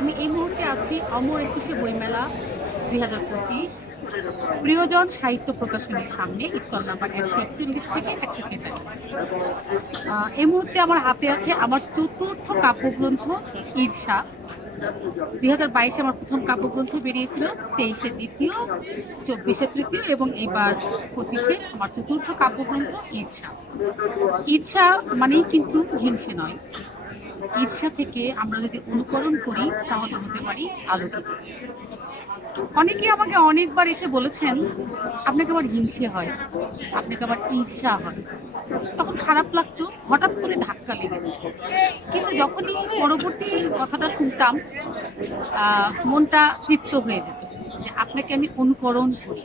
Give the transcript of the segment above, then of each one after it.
আমি এই মুহূর্তে আছি অমর একুশে বইমেলা 2025 প্রিয়জন সাহিত্য প্রকাশনীর সামনে, স্টল নাম্বার 141 থেকে 143। এই মুহূর্তে আমার হাতে আছে আমার চতুর্থ কাব্যগ্রন্থ ঈর্ষা। 2022 আমার প্রথম কাব্যগ্রন্থ বেরিয়েছিল, 23-এ দ্বিতীয়, 24-এ তৃতীয় এবং এইবার 25-এ আমার চতুর্থ কাব্যগ্রন্থ ঈর্ষা। ঈর্ষা মানেই কিন্তু হিংসে নয়। ঈর্ষা থেকে আমরা যদি অনুকরণ করি তাহলে হতে পারি আলোকিত। অনেকে আমাকে অনেকবার এসে বলেছেন আপনাকে আবার হিংসে হয়, আপনাকে আবার ঈর্ষা হয়। তখন খারাপ লাগতো, হঠাৎ করে ধাক্কা লেগেছে। কিন্তু যখনই পরবর্তী কথাটা শুনতাম মনটা তৃপ্ত হয়ে যেত যে আপনাকে আমি অনুকরণ করি।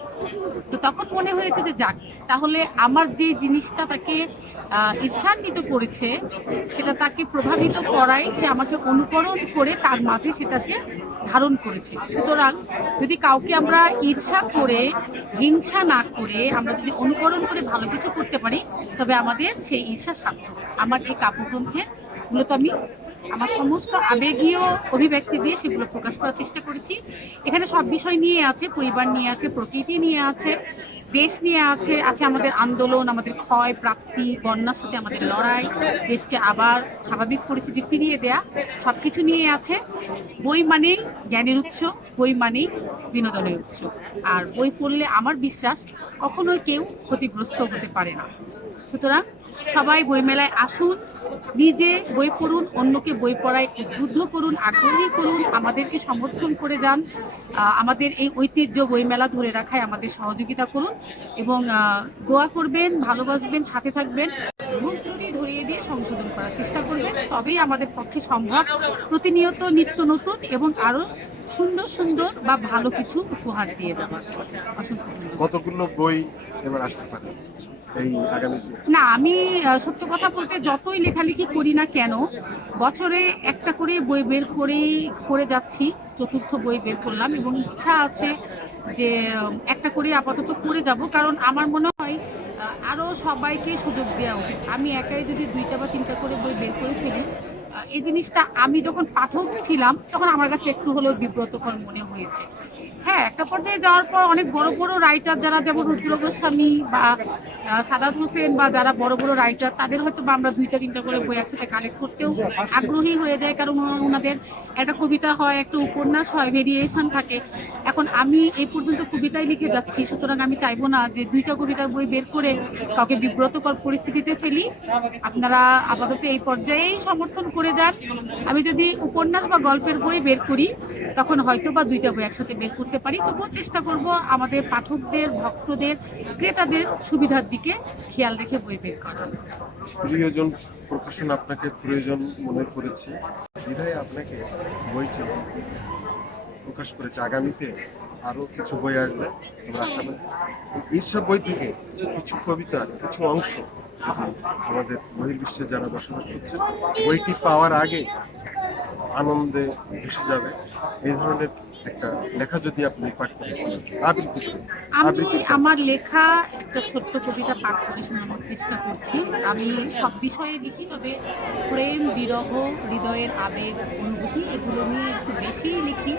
তো তখন মনে হয়েছে যে যাক, তাহলে আমার যে জিনিসটা তাকে ঈর্ষান্বিত করেছে সেটা তাকে প্রভাবিত করায়, সে আমাকে অনুকরণ করে তার মাঝে সেটা সে ধারণ করেছে। সুতরাং যদি কাউকে আমরা ঈর্ষা করে, হিংসা না করে আমরা যদি অনুকরণ করে ভালো কিছু করতে পারি, তবে আমাদের সেই ঈর্ষা সার্থক। আমার এই কাব্যগ্রন্থে মূলত আমি আমার সমস্ত আবেগীয় অভিব্যক্তি দিয়ে সেগুলো প্রকাশ করার চেষ্টা করেছি। এখানে সব বিষয় নিয়ে আছে, পরিবার নিয়ে আছে, প্রকৃতি নিয়ে আছে, দেশ নিয়ে আছে, আছে আমাদের আন্দোলন, আমাদের ক্ষয় প্রাপ্তি, বন্যার সাথে আমাদের লড়াই, দেশকে আবার স্বাভাবিক পরিস্থিতি ফিরিয়ে দেয়া, সব কিছু নিয়ে আছে। বই মানেই জ্ঞানের উৎস, বই মানেই বিনোদনের উৎস। আর বই পড়লে আমার বিশ্বাস কখনোই কেউ ক্ষতিগ্রস্ত হতে পারে না। সুতরাং সবাই বইমেলায় আসুন, নিজে বই পড়ুন, অন্যকে বই পড়ায় উদ্বুদ্ধ করুন, আগ্রহী করুন, আমাদেরকে সমর্থন করে যান। আমাদের এই ঐতিহ্য বইমেলা ধরে রাখায় আমাদের সহযোগিতা করুন এবং দোয়া করবেন, ভালোবাসবেন, সাথে থাকবেন, ভুল ত্রুটি ধরিয়ে দিয়ে সংশোধন করার চেষ্টা করবেন। তবেই আমাদের পক্ষে সম্ভব প্রতিনিয়ত নিত্য নতুন এবং আরো সুন্দর সুন্দর বা ভালো কিছু উপহার দিয়ে যাবার। কতগুলো বই এবার আসতে পারে এই আগামী? না, আমি সত্য কথা বলতে যতই লেখালেখি করি না কেন, বছরে একটা করে বই বের করে যাচ্ছি। চতুর্থ বই বের করলাম এবং ইচ্ছা আছে যে একটা করে আপাতত করে যাব, কারণ আমার মনে হয় আরও সবাইকে সুযোগ দেওয়া উচিত। আমি একাই যদি 2টা বা 3টা করে বই বের করে ফেলি, এই জিনিসটা আমি যখন পাঠক ছিলাম তখন আমার কাছে একটু হলেও বিব্রতকর মনে হয়েছে। হ্যাঁ, একটা পর্যায়ে যাওয়ার পর অনেক বড় বড় রাইটার যারা, যেমন রুদ্র গোস্বামী বা সাদাত হোসেন বা যারা বড় বড় রাইটার, তাদের হয়তো বা আমরা 2টা 3টা করে বই একসাথে কালেক্ট করতেও আগ্রহী হয়ে যায়, কারণ ওনাদের একটা কবিতা হয়, একটা উপন্যাস হয়, ভেরিয়েশন থাকে। এখন আমি এই পর্যন্ত কবিতায় লিখে যাচ্ছি, সুতরাং আমি চাইবো না যে 2টা কবিতার বই বের করে কাউকে বিব্রতকর পরিস্থিতিতে ফেলি। আপনারা আপাতত এই পর্যায়েই সমর্থন করে যান। আমি যদি উপন্যাস বা গল্পের বই বের করি তখন হয়তো বা 2টা বই একসাথে বের করতে পারি। তবুও চেষ্টা করব আমাদের পাঠকদের, ভক্তদের, ক্রেতাদের সুবিধার দিকে খেয়াল রেখে বই বের করার। প্রিয়জন প্রকাশন আপনাকে প্রয়োজন মনে করেছে, বিধায় আপনাকে বই প্রকাশ করেছে। আগামীতে আরো কিছু বই আসবে আমরা আশাবাদী। এইসব বই থেকে কিছু কবিতার কিছু অংশ আমাদের বহির্বিশ্বে যারা বসবাস করছে বইটি পাওয়ার আগে আনন্দে ভেসে যাবে। এই ধরনের একটা লেখা যদি আপনি পাঠ করেন, আমি আমার লেখা একটা ছোট্ট কবিতা পাঠ করে শোনানোর চেষ্টা করছি। আমি সব বিষয়ে লিখি, তবে প্রেম, বিরহ, হৃদয়ের আবেগ, অনুভূতি এগুলো নিয়ে একটু বেশি লিখি,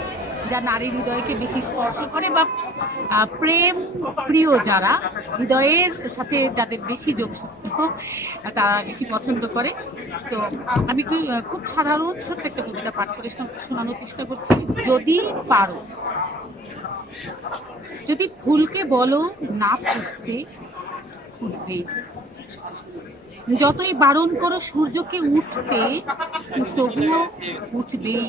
যা নারী হৃদয়কে বেশি স্পর্শ করে বা প্রেম প্রিয় যারা, হৃদয়ের সাথে যাদের বেশি যোগসূত্র, তারা বেশি পছন্দ করে। তো আমি একটু খুব সাধারণ ছোট্ট একটা কবিতা পাঠ করে শোনানোর চেষ্টা করছি। যদি পারো, যদি ফুলকে বলো না ফুটতে, ফুটবে। যতই বারণ করো সূর্যকে উঠতে, তবুও উঠবেই।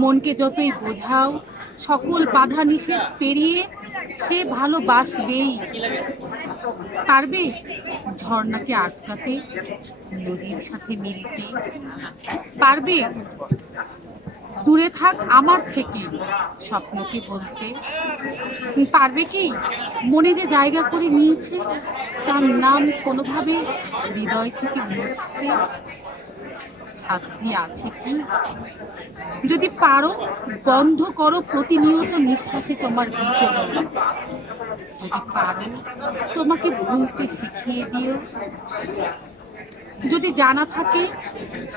মনকে যতই বোঝাও সকল বাধা নিষেধ পেরিয়ে সে ভালোবাসবেই। পারবে ঝর্ণাকে আটকাতে, নদীর সাথে মিলতে। পারবে দূরে থাক আমার থেকে স্বপ্নকে বলতে। পারবে কি মনে যে জায়গা করে নিয়েছে তার নাম কোনোভাবে হৃদয় থেকে মুছতে? সাধ্যি আছে কি? যদি পারো বন্ধ করো প্রতিনিয়ত নিঃশ্বাসে তোমার বিচরণ। যদি পারো তোমাকে ভুলতে শিখিয়ে দিও। যদি জানা থাকে,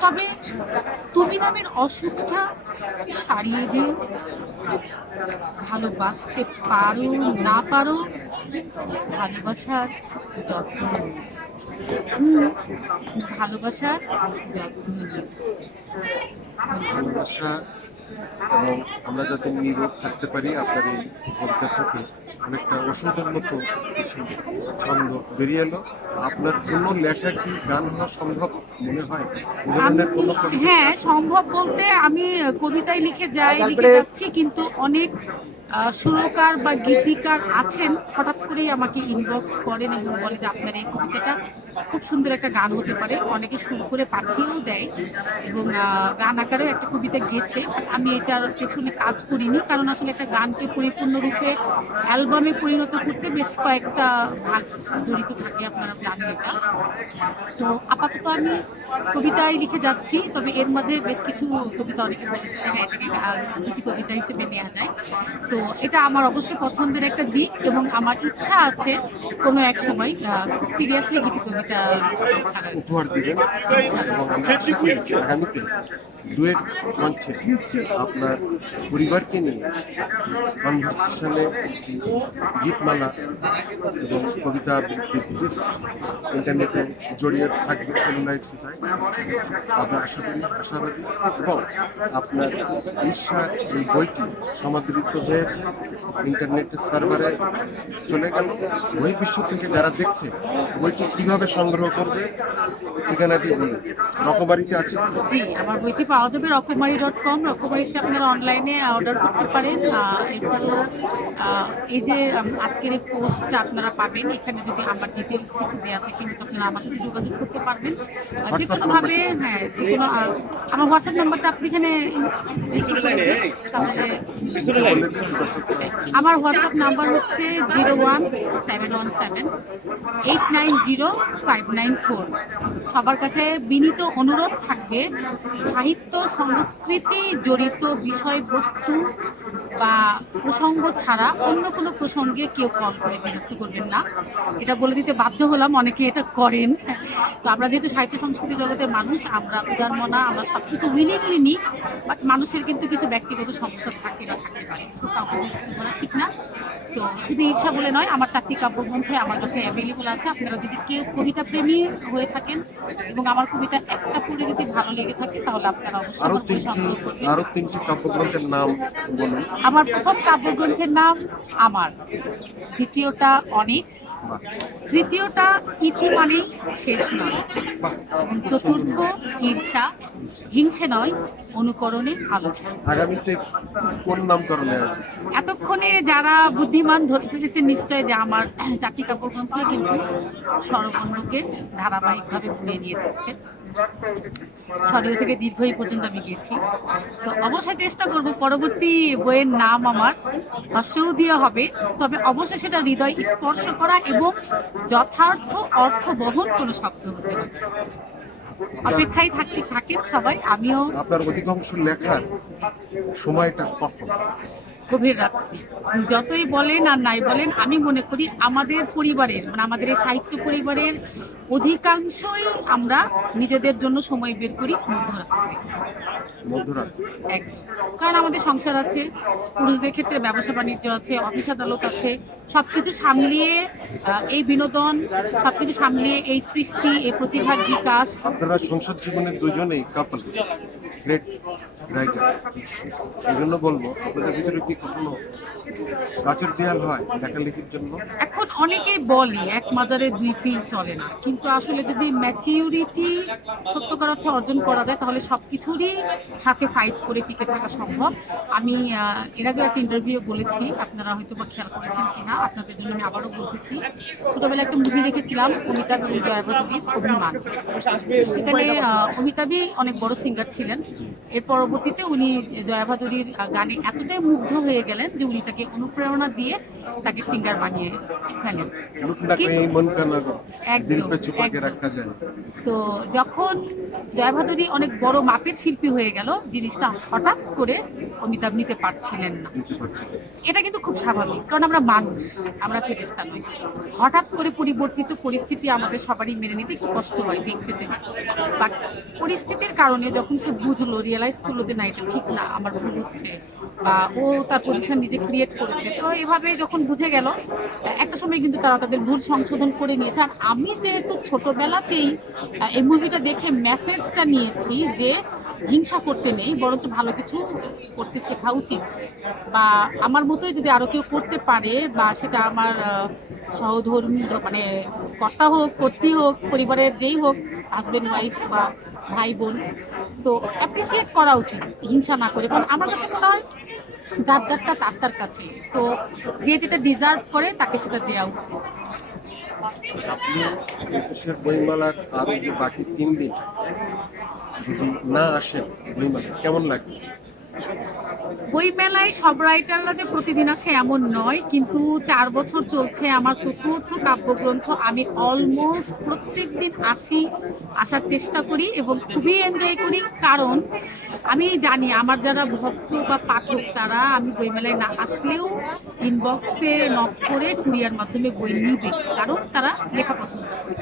তবে তুমি নামের অসুখটা সারিয়ে দিও। ভালোবাসতে পারো না পারো, ভালোবাসার যত্ন নিও। ভালোবাসার যত্ন নিও। ভালোবাসা এবং আমরা যাতে নীরব থাকতে পারি, আপনার এই কবিতা থেকে অনেকটা ওষুধের মতো কিছু ছন্দ বেরিয়ে এলো। আপনার কোনো লেখা কি গান হওয়া সম্ভব মনে হয়? এ ধরনের কোনো কবিতা? হ্যাঁ, সম্ভব বলতে আমি কবিতায় লিখে লিখে যাচ্ছি, কিন্তু অনেক সুরকার বা গীতিকার আছেন, হঠাৎ করেই আমাকে ইনবক্স করেন এবং বলে যে আপনার এই কবিতাটা খুব সুন্দর একটা গান হতে পারে। অনেকে সুর করে পাঠিয়েও দেয় এবং গান আকারেও একটা কবিতা গেয়েছে। আমি এটার পেছনে কাজ করিনি, কারণ আসলে একটা গানকে পরিপূর্ণরূপে অ্যালবামে পরিণত করতে বেশ কয়েকটা ভাগ জড়িত থাকে, আপনারা জানেন এটা। তো আপাতত আমি কবিতায় লিখে যাচ্ছি, তবে এর মাঝে বেশ কিছু কবিতা অনেকে বলেছে যে হ্যাঁ, এটাকে গীতি কবিতা হিসেবে নেওয়া যায়। তো এটা আমার অবশ্যই পছন্দের একটা দিক এবং আমার ইচ্ছা আছে কোনো এক সময় সিরিয়াসলি গীতি কবিতা উপহার দিবেন এবং আমরা আশা করছি আগামীতে ডুয়েট মঞ্চে আপনার পরিবারকে নিয়ে কনভারসেশনে একটি গীতমালা এবং কবিতা আবৃত্তির ডিস্ক ইন্টারনেটে জড়িয়ে থাকবে সেলুলাইট সুতায়। আমরা আশা করি, আশাবাদী, এবং আপনার ঈর্ষা এই বইটি সমাদৃত হয়েছে, ইন্টারনেটের সার্ভারে চলে গেল। বহির্বিশ্ব থেকে যারা দেখছে বইটি কিভাবে সংগ্রহ করবে, ঠিকানাটি বলুন। রকমারিতে আছে কি? জি, আমার বইটি পাওয়া যাবে রকমারি.com। রকমারিতে আপনারা অনলাইনে অর্ডার করতে পারেন। এরপরেও এই যে আজকের এই পোস্টটা আপনারা পাবেন, এখানে যদি আমার ডিটেলস কিছু দেওয়া থাকে হয়তো আপনারা আমার সাথে যোগাযোগ করতে পারবেন যে কোনোভাবে। হ্যাঁ, যে কোনো আমার হোয়াটসঅ্যাপ নাম্বারটা আপনি এখানে তাহলে আমার হোয়াটসঅ্যাপ নাম্বার হচ্ছে 01717890594। সবার কাছে বিনীত অনুরোধ থাকবে, সাহিত্য সংস্কৃতি জড়িত বিষয়বস্তু বা প্রসঙ্গ ছাড়া অন্য কোনো প্রসঙ্গে কেউ কল করে বিরক্ত করবেন না। এটা বলে দিতে বাধ্য হলাম, অনেকে এটা করেন। তো আমরা যেহেতু সাহিত্য সংস্কৃতি জগতের মানুষ, আমরা উদারমনা, আমরা সব কিছু উইলিংলি নিই, বাট মানুষের কিন্তু কিছু ব্যক্তিগত সমস্যা থাকে না থাকতে পারে, সেটা বলা ঠিক না। তো শুধু ঈর্ষা বলে নয়, আমার 4টি কাব্যগ্রন্থে আমার কাছে অ্যাভেলেবল আছে। আপনারা যদি কেউ কবিতা প্রেমী হয়ে থাকেন এবং আমার কবিতা একটা পড়ে যদি ভালো লেগে থাকে, তাহলে আপনারা অবশ্যই আমার বই সংগ্রহ করবেন। আরো 3টি কাব্যগ্রন্থের নাম বলুন। আমার প্রথম কাব্যগ্রন্থের নাম আমার, দ্বিতীয়টা অনেক, তৃতীয়টা ইতি মানে শেষ নয়, এবং চতুর্থ ঈর্ষা, হিংসে নয়, অনুকরণে আলোচনা। আগামীতে কোন নামকরণে আসবে? এতক্ষণে যারা বুদ্ধিমান ধরে ফেলেছে নিশ্চয় যে আমার 4টি কাব্যগ্রন্থ কিন্তু স্বরবর্ণকে ধারাবাহিকভাবে বয়ে নিয়ে যাচ্ছে। সরিয়ে থেকে দীর্ঘই পর্যন্ত আমি গেছি। তো অবশ্যই চেষ্টা করব পরবর্তী বইয়ের নাম আমার হর্ষেও দিয়ে হবে, তবে অবশ্যই সেটা হৃদয় স্পর্শ করা এবং যথার্থ অর্থ বহন কোনো শব্দ হতে হবে। অপেক্ষায় থাকেন সবাই। আমিও। আপনার অধিকাংশ লেখার সময়টা কখন? গভীর রাত্রি। যতই বলেন আর নাই বলেন, আমি মনে করি আমাদের পরিবারের, মানে আমাদের এই সাহিত্য পরিবারের অধিকাংশই আমরা নিজেদের জন্য সময় বের করি মধ্যরাত্রে। একদম। কারণ আমাদের সংসার আছে, পুরুষদের ক্ষেত্রে ব্যবসা বাণিজ্য আছে, অফিস আদালত আছে, সবকিছু সামলিয়ে এই বিনোদন, সবকিছু সামলিয়ে এই সৃষ্টি, এই প্রতিভার বিকাশ। আপনারা সংসার জীবনের দুজনেই কাপল, গ্রেট রাইটার। এই জন্য বলবো, আপনাদের ভিতরে কি কখনো কাচের দেয়াল হয় লেখালেখির জন্য? এখন অনেকেই বলে এক মাজারে 2 পীর চলে না, কিন্তু আসলে যদি ম্যাচিউরিটি সত্যকার অর্থে অর্জন করা যায়, তাহলে সবকিছুরই সাথে ফাইট করে টিকে থাকা সম্ভব। আমি এর আগে একটা ইন্টারভিউ বলেছি, আপনারা হয়তো বা খেয়াল করেছেন কিনা, আপনাদের জন্য আমি আবারও বলতেছি। ছোটবেলায় একটা মুভি দেখেছিলাম, অমিতাভ এবং জয়া বচ্চনের অভিমান। সেখানে অমিতাভই অনেক বড় সিঙ্গার ছিলেন। এর পরবর্তীতে উনি জয়া ভাদুরীর গানে এতটাই মুগ্ধ হয়ে গেলেন যে উনি তাকে অনুপ্রেরণা দিয়ে তাকে সিঙ্গার বানিয়ে ফেলেন। लुट ना कोई मन का ना को একদম, दिल पे छुपा के একদম। रखा जाए। তো যখন জয়া ভাদুরী অনেক বড় মাপের শিল্পী হয়ে গেল, জিনিসটা হঠাৎ করে অমিতাভ নিতে পারছিলেন না। নিতে পারছি না। এটা কিন্তু খুব স্বাভাবিক, কারণ আমরা মানুষ, আমরা ফেরেশতা নই। হঠাৎ করে পরিবর্তিত পরিস্থিতি আমাদের সবারই মেনে নিতে একটু কষ্ট হয়, বেগ পেতে হয়। বাট পরিস্থিতির কারণে যখন সে বুঝলো, রিয়েলাইজ করলো যে না, এটা ঠিক না, আমার ভুল হচ্ছে, বা ও তার পজিশন নিজে ক্রিয়েট করেছে, তো এভাবে যখন বুঝে গেল, একটা সময় কিন্তু তারা তাদের ভুল সংশোধন করে নিয়েছে। আর আমি যেহেতু ছোটবেলাতেই এই মুভিটা দেখে মেসেজটা নিয়েছি যে হিংসা করতে নেই, বরঞ্চ ভালো কিছু করতে শেখা উচিত, বা আমার মতোই যদি আরো কেউ করতে পারে, বা সেটা আমার সহধর্মী মানে কর্তা হোক, কর্ত্রী হোক, পরিবারের যেই হোক, হাজবেন্ড ওয়াইফ বা ভাই বোন, তো অ্যাপ্রিসিয়েট করা উচিত হিংসা না করে। কারণ আমার কাছে মনে হয় যার যারটা তার তার কাছে, সো যে যেটা ডিজার্ভ করে তাকে সেটা দেওয়া উচিত। আপনি 21-এর বইমেলার আরো যে বাকি 3 দিন যদি না আসেন বইমেলা কেমন লাগবে? বইমেলায় সব রাইটাররা যে প্রতিদিন আসে এমন নয়, কিন্তু 4 বছর চলছে আমার চতুর্থ কাব্যগ্রন্থ। আমি অলমোস্ট প্রত্যেক দিন আসার চেষ্টা করি এবং খুবই এনজয় করি, কারণ আমি জানি আমার যারা ভক্ত বা পাঠক, তারা আমি বইমেলায় না আসলেও ইনবক্সে নক করে কুরিয়ার মাধ্যমে বই নিবে, কারণ তারা লেখা পছন্দ করে।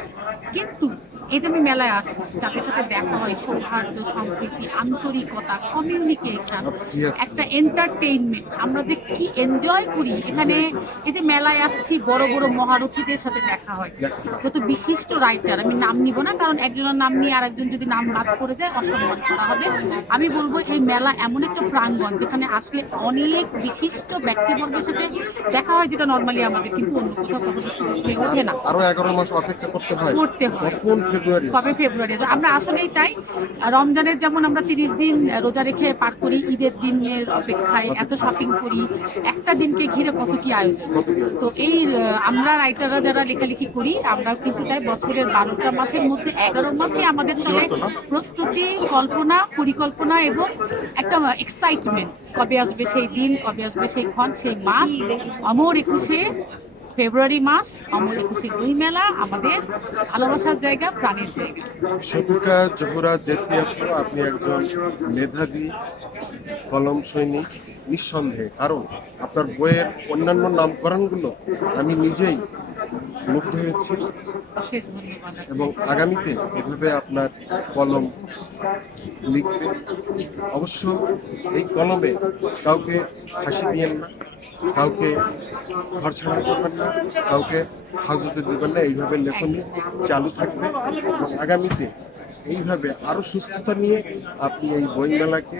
কিন্তু এই যে আমি মেলায় আসি, তাদের সাথে দেখা হয়, সৌহার্দ্য, সম্প্রীতি, আন্তরিকতা, কমিউনিকেশন, একটা এন্টারটেইনমেন্ট, আমরা যে কি এনজয় করি এখানে। এই যে মেলায় আসছি, বড় বড় মহারথীদের সাথে দেখা হয়, যত বিশিষ্ট রাইটার, আমি নাম নিব না, কারণ একজনের নাম নিয়ে আরেকজন যদি নাম বাদ করে যায় অসম্মান করা হবে। আমি বলবো এই মেলা এমন একটা প্রাঙ্গণ যেখানে আসলে অনেক বিশিষ্ট ব্যক্তিবর্গের সাথে দেখা হয়, যেটা নর্মালি আমাদের কিন্তু অন্য কোথাও কখনো সুযোগ হয়ে ওঠে না। আরো 11 মাস অপেক্ষা করতে হয়। কখন ফেব্রুয়ারি? কবে ফেব্রুয়ারি? আমরা আসলেই তাই। রমজানের যেমন আমরা 30 দিন রোজা রেখে পার করি, ঈদের দিনের অপেক্ষায় এত শপিং করি, একটা দিনকে ঘিরে কত কি আয়োজন। তো এই আমরা রাইটাররা যারা লেখালেখি করি, আমরা কিন্তু তাই বছরের 12টা মাসের মধ্যে 11 মাসে আমাদের চলে প্রস্তুতি, কল্পনা, পরিকল্পনা এবং একটা এক্সাইটমেন্ট। কবে আসবে সেই দিন, কবে আসবে সেই ক্ষণ, সেই মাস, অমর 21শে ফেব্রুয়ারি মাস, অমর 21শে বই মেলা, আমাদের ভালোবাসার জায়গা, প্রাণের জায়গা। শফিকা জোহরা জেসি আপু, আপনি একজন মেধাবী কলম সৈনিক নিঃসন্দেহে, কারণ আপনার বইয়ের অন্যান্য নামকরণগুলো আমি নিজেই মুগ্ধ হয়েছি, অশেষ ধন্যবাদ। এবং আগামীতে এভাবে আপনার কলম লিখবে। অবশ্য এই কলমে কাউকে ফাঁসি দিয়েন না, কাউকে ঘর ছাড়া করবেন না, কাউকে হাজতে দিবেন না, এইভাবে লেখনী চালু থাকবে এবং আগামীতে এইভাবে আরো সুস্থতা নিয়ে আপনি এই বইমেলাকে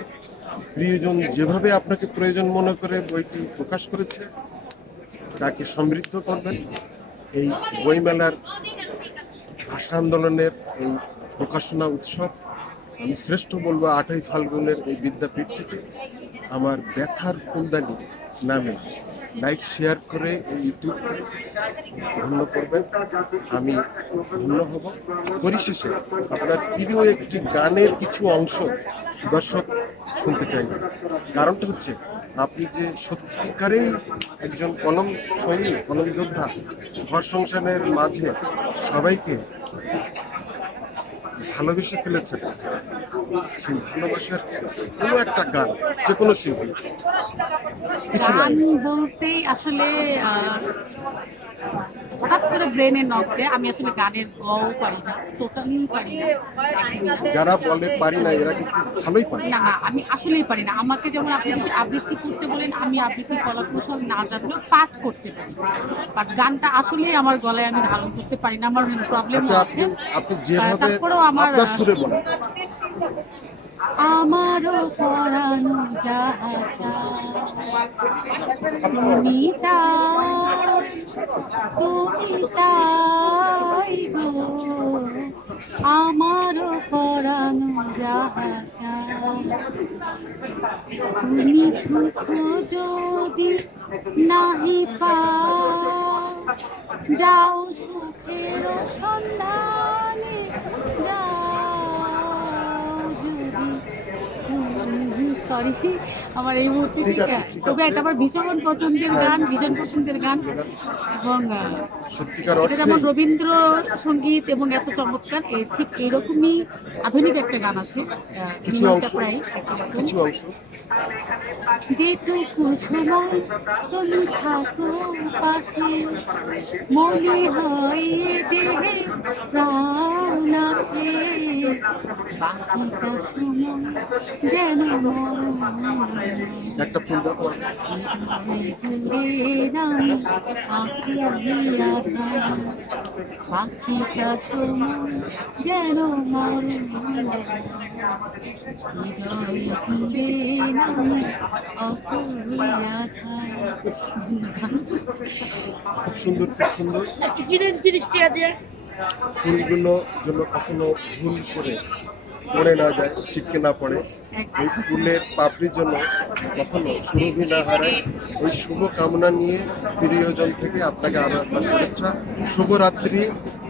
প্রিয়জন যেভাবে আপনাকে প্রয়োজন মনে করে বইটি প্রকাশ করেছে তাকে সমৃদ্ধ করবেন। এই বইমেলার ভাষা আন্দোলনের এই প্রকাশনা উৎসব আমি শ্রেষ্ঠ বলবো 8ই ফাল্গুনের এই বিদ্যাপীঠ থেকে আমার ব্যথার ফুলদানি নামে লাইক শেয়ার করে এই ইউটিউবকে ধন্য করবেন, আমি ধন্য হব। পরিশেষে আপনার প্রিয় একটি গানের কিছু অংশ দর্শক শুনতে চাই। কারণটা হচ্ছে আপনি যে সত্যিকারেই একজন কলম সৈনিক, কলম যোদ্ধা, ঘর সংসারের মাঝে সবাইকে ভালোবেসে ফেলেছেন। সেই ভালোবাসার কোনো একটা গান, যে কোনো শিল্পী কিছু গান লাইন। বলতেই আসলে হঠাৎ করে ব্রেনে নক দেয়। আমি আসলে গানের গও পারি না, টোটালি পারি না। যারা বলে পারি না এরা কিন্তু ভালোই পারে। না না, আমি আসলেই পারি না। আমাকে যেমন আপনি যদি আবৃত্তি করতে বলেন, আমি আবৃত্তি কলা কৌশল না জানলেও পাঠ করতে পারি, বাট গানটা আসলেই আমার গলায় আমি ধারণ করতে পারি না, আমার প্রবলেম আচ্ছা, আছে। আপনি যেভাবে তারপরেও আমার আপনার সুরে বলেন। আমারও পরানো যাহা চায়, তুমি তাই গো, আমারও পরানো যাহা চায়, তুমি সুখ যদি নাহি পাও, যাও সুখের সন্ধানে, যাও যদি, সরি আমার এই মুহূর্তে ঠিক ঠিক আছে, ঠিক তবে আছে। এটা আমার ভীষণ পছন্দের গান, ভীষণ পছন্দের গান। এবং সত্যিকার এটা অর্থে যেমন রবীন্দ্র সঙ্গীত এবং এত চমৎকার, ঠিক এইরকমই আধুনিক একটা গান আছে, কিছু নিয়মটা অংশ প্রায় একই রকম। কিছু অংশ যেটুকু সময় তুমি থাকো পাশে, মনে হয় এ দেহে প্রাণ আছে, বাকিটা সময় যেন মরণ। একটা ফুল দেখো হৃদয় জুড়ে নামি আঁখি আঁধার, বাকিটা সময় যেন মরণ। হৃদয় জুড়ে নামি অথই আধার। খুব সুন্দর, খুব সুন্দর। আচ্ছা, কিনে 30 টাকা দিয়ে ফুলগুলো যেন কখনো ভুল করে পড়ে না যায়, ছিটকে না পড়ে, এই ফুলের পাপড়ির জন্য কখনো সুরভি না হারায়, এই শুভ কামনা নিয়ে প্রিয়জন থেকে আপনাকে আরো একবার শুভেচ্ছা। শুভরাত্রি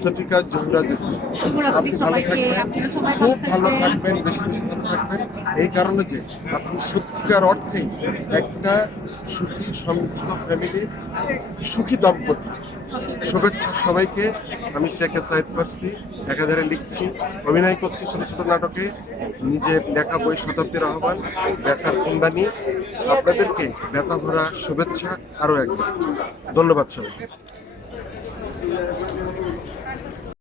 সফিকা জহুরা জেসি। আপনি ভালো থাকবেন, খুব ভালো থাকবেন, বেশি বেশি ভালো থাকবেন। এই কারণে যে আপনি সত্যিকার অর্থেই একটা সুখী সমৃদ্ধ ফ্যামিলির সুখী দম্পতি। শুভেচ্ছা সবাইকে। আমি শেখ সাইদ পারসি, একাধারে লিখছি, অভিনয় করছি ছোট ছোট নাটকে, নিজের লেখা বই শতাব্দীর আহ্বান, ব্যথার ফুলদানি। আপনাদেরকে ব্যথা ভরা শুভেচ্ছা আরো একবার। ধন্যবাদ সবাইকে।